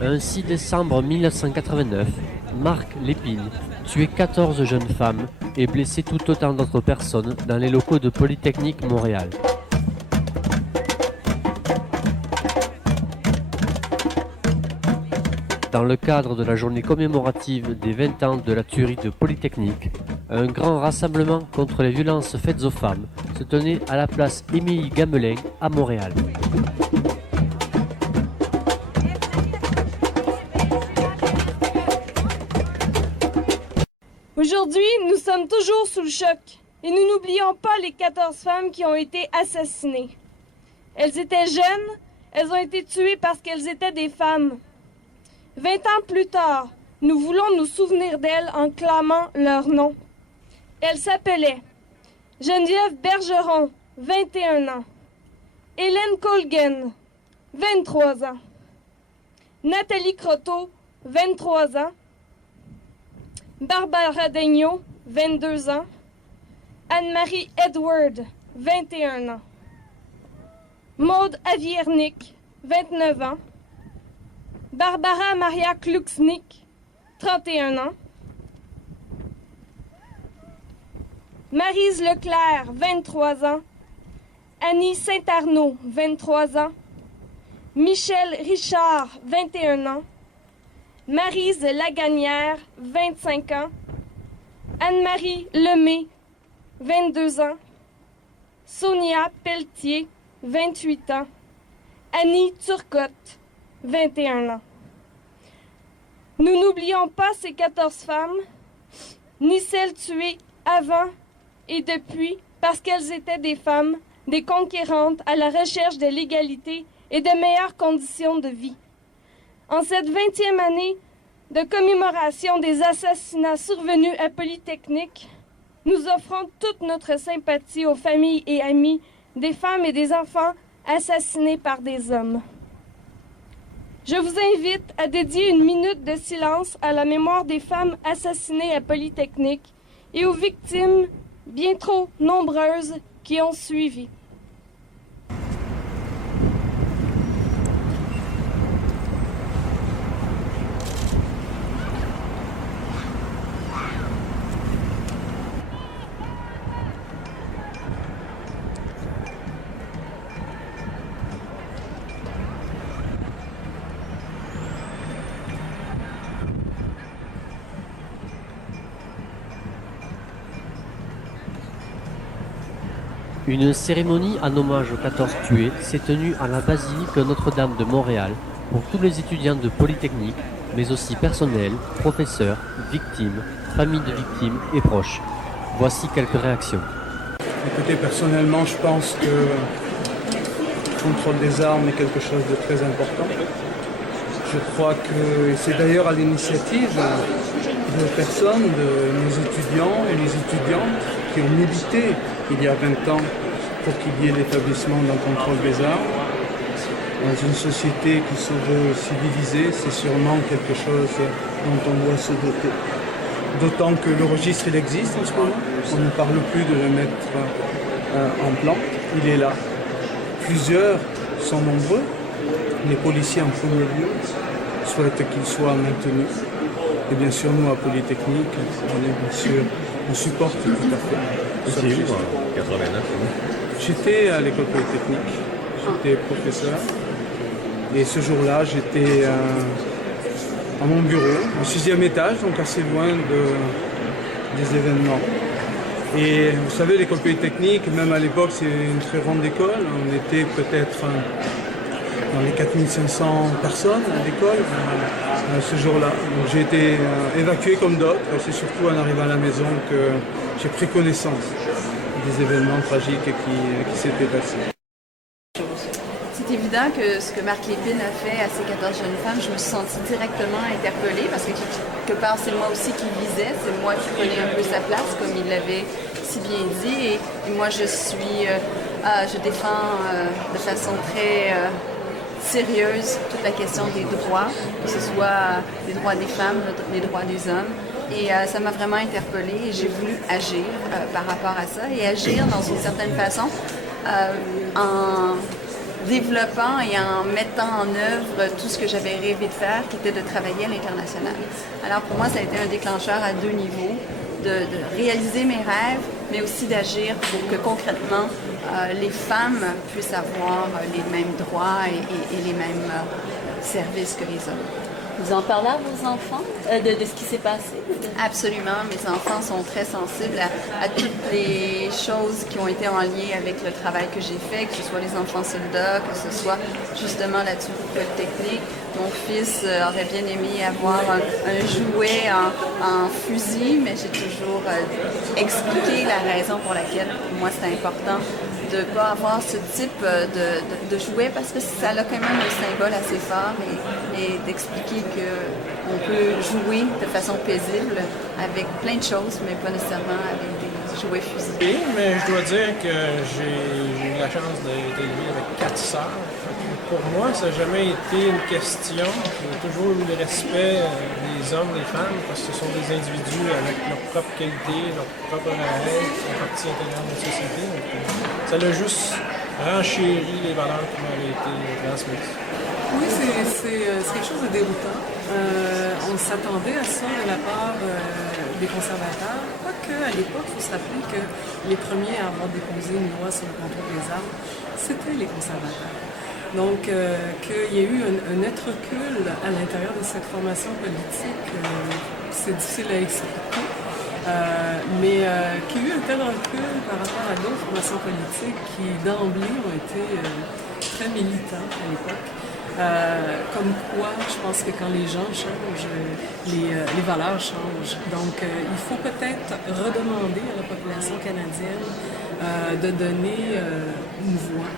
Un 6 décembre 1989, Marc Lépine tuait 14 jeunes femmes et blessait tout autant d'autres personnes dans les locaux de Polytechnique Montréal. Dans le cadre de la journée commémorative des 20 ans de la tuerie de Polytechnique, un grand rassemblement contre les violences faites aux femmes se tenait à la place Émilie-Gamelin à Montréal. Aujourd'hui, nous sommes toujours sous le choc et nous n'oublions pas les 14 femmes qui ont été assassinées. Elles étaient jeunes, elles ont été tuées parce qu'elles étaient des femmes. 20 ans plus tard, nous voulons nous souvenir d'elles en clamant leur nom. Elles s'appelaient Geneviève Bergeron, 21 ans. Hélène Colgan, 23 ans. Nathalie Croteau, 23 ans. Barbara Daigneault, 22 ans. Anne-Marie Edward, 21 ans. Maude Aviernik, 29 ans. Barbara Maria Kluxnik, 31 ans. Maryse Leclerc, 23 ans. Annie Saint-Arnaud, 23 ans. Michel Richard, 21 ans. Maryse Laganière, 25 ans. Anne-Marie Lemay, 22 ans. Sonia Pelletier, 28 ans. Annie Turcotte, 21 ans. Nous n'oublions pas ces 14 femmes, ni celles tuées avant et depuis, parce qu'elles étaient des femmes, des conquérantes à la recherche de l'égalité et de meilleures conditions de vie. En cette 20e année de commémoration des assassinats survenus à Polytechnique, nous offrons toute notre sympathie aux familles et amis des femmes et des enfants assassinés par des hommes. Je vous invite à dédier une minute de silence à la mémoire des femmes assassinées à Polytechnique et aux victimes bien trop nombreuses qui ont suivi. Une cérémonie en hommage aux 14 tués s'est tenue à la basilique Notre-Dame de Montréal pour tous les étudiants de Polytechnique, mais aussi personnel, professeurs, victimes, familles de victimes et proches. Voici quelques réactions. Écoutez, personnellement, je pense que le contrôle des armes est quelque chose de très important. Je crois que c'est d'ailleurs à l'initiative de personnes, de nos étudiants et les étudiantes qui ont milité il y a 20 ans pour qu'il y ait l'établissement d'un contrôle des armes. Dans une société qui se veut civilisée, c'est sûrement quelque chose dont on doit se doter. D'autant que le registre, il existe en ce moment. On ne parle plus de le mettre en plan. Il est là. Plusieurs sont nombreux. Les policiers en premier lieu souhaitent qu'il soit maintenu. Et bien sûr, nous, à Polytechnique, on supporte tout à fait. C'est où en 89? J'étais à l'école Polytechnique. J'étais professeur. Et ce jour-là, j'étais à mon bureau, au 6e étage, donc assez loin des événements. Et vous savez, l'école Polytechnique, même à l'époque, c'est une très grande école. On était peut-être dans les 4500 personnes à l'école ce jour-là. Donc j'ai été évacué comme d'autres. C'est surtout en arrivant à la maison que j'ai pris connaissance des événements tragiques qui s'étaient passés. C'est évident que ce que Marc Lépine a fait à ces 14 jeunes femmes, je me suis sentie directement interpellée parce que quelque part, c'est moi aussi qui visais, c'est moi qui prenais un peu sa place, comme il l'avait si bien dit. Et moi, je défends de façon très sérieuse toute la question des droits, que ce soit les droits des femmes, les droits des hommes. Et ça m'a vraiment interpellée et j'ai voulu agir par rapport à ça et agir dans une certaine façon en développant et en mettant en œuvre tout ce que j'avais rêvé de faire, qui était de travailler à l'international. Alors pour moi, ça a été un déclencheur à 2 niveaux, de réaliser mes rêves, mais aussi d'agir pour que concrètement, les femmes puissent avoir les mêmes droits et les mêmes services que les hommes. Vous en parlez à vos enfants de ce qui s'est passé? Absolument. Mes enfants sont très sensibles à toutes les choses qui ont été en lien avec le travail que j'ai fait, que ce soit les enfants soldats, que ce soit justement la tuerie polytechnique. Mon fils aurait bien aimé avoir un jouet en fusil, mais j'ai toujours expliqué la raison pour laquelle pour moi c'est important de ne pas avoir ce type de jouet parce que ça a quand même un symbole assez fort et d'expliquer qu'on peut jouer de façon paisible avec plein de choses, mais pas nécessairement avec des jouets fusils. Oui, mais je dois dire que j'ai eu la chance d'être élevé avec 4 sœurs. Pour moi, ça n'a jamais été une question. J'ai toujours eu le respect des hommes, des femmes, parce que ce sont des individus avec leurs propres qualités, leurs propres rêves, qui font partie intégrante de la société. Donc, ça l'a juste renchéri les valeurs qui m'avaient été transmises. Oui, c'est quelque chose de déroutant. On s'attendait à ça de la part des conservateurs. Quoique, à l'époque, il faut se rappeler que les premiers à avoir déposé une loi sur le contrôle des armes, c'était les conservateurs. Donc, qu'il y ait eu un net recul à l'intérieur de cette formation politique, c'est difficile à expliquer. Mais qu'il y ait eu un tel recul par rapport à d'autres formations politiques qui, d'emblée, ont été très militants à l'époque. Comme quoi, je pense que quand les gens changent, les valeurs changent. Donc, il faut peut-être redemander à la population canadienne de donner une voix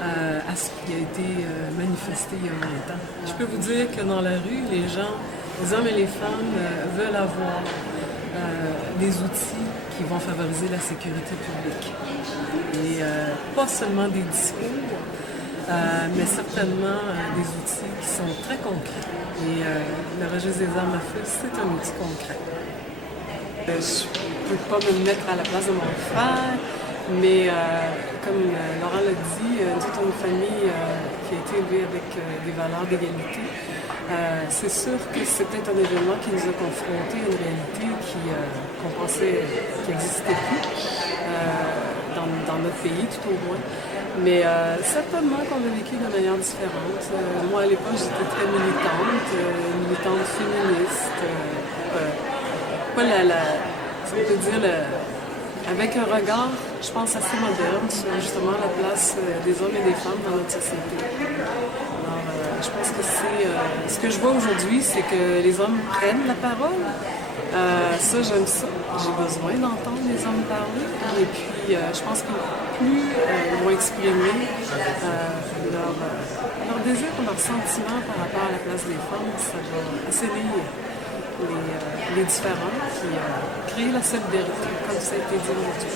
à ce qui a été manifesté il y a longtemps. Je peux vous dire que dans la rue, les gens, les hommes et les femmes veulent avoir des outils qui vont favoriser la sécurité publique. Et pas seulement des discours, mais certainement des outils qui sont très concrets. Et le registre des armes à feu, c'est un outil concret. Je ne peux pas me mettre à la place de mon frère, mais comme Laurent l'a dit, nous sommes une famille qui a été élevée avec des valeurs d'égalité. C'est sûr que c'est peut-être un événement qui nous a confrontés à une réalité qu'on pensait qui n'existait plus dans notre pays, tout au moins. Mais certainement qu'on a vécu de manière différente. Moi, à l'époque, j'étais très militante féministe. Pas si on peut dire, avec un regard, je pense, assez moderne sur justement la place des hommes et des femmes dans notre société. Alors, je pense que c'est... ce que je vois aujourd'hui, c'est que les hommes prennent la parole. Ça, j'aime ça. J'ai besoin d'entendre les hommes parler. Et puis, je pense que plus ils vont exprimer leur désir, leur sentiment par rapport à la place des femmes, ça va assainir les différences et créer la solidarité, comme ça a été dit aujourd'hui.